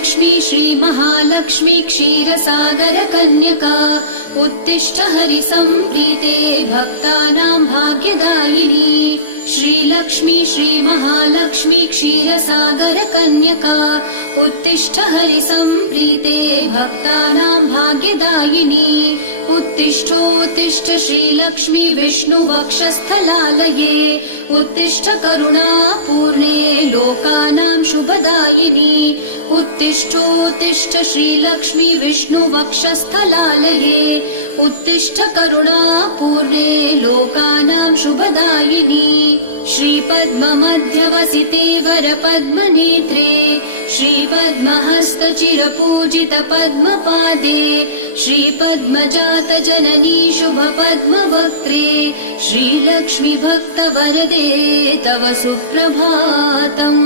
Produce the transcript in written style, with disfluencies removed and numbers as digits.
श्रीलक्ष्मी श्रीमहालक्ष्मी क्षीरसागरकन्यका उत्तिष्ठ हरिसम्प्रीते भक्तानां भाग्यदायिनी। श्रीलक्ष्मी श्रीमहालक्ष्मी क्षीरसागरकन्यका उत्तिष्ठ हरिसम्प्रीते भक्तानां भाग्यदायिनी। उत्तिष्ठोत्तिष्ठ श्रीलक्ष्मी विष्णुवक्षस्थलालये उत्तिष्ठ करुणापूर्णे लोकानां शुभदायिनी। उत्तिष्ठोत्तिष्ठ श्रीलक्ष्मी विष्णुवक्षस्थलालये उत्तिष्ठ करुणापूर्णे लोकानां शुभदायिनी। श्रीपद्ममध्यवसिते वरपद्मनेत्रे श्रीपद्महस्तचिरपूजित पद्मपादे श्रीपद्मजातजननी शुभपद्मवक्त्रे श्रीलक्ष्मी भक्तवरदे तव सुप्रभातम्।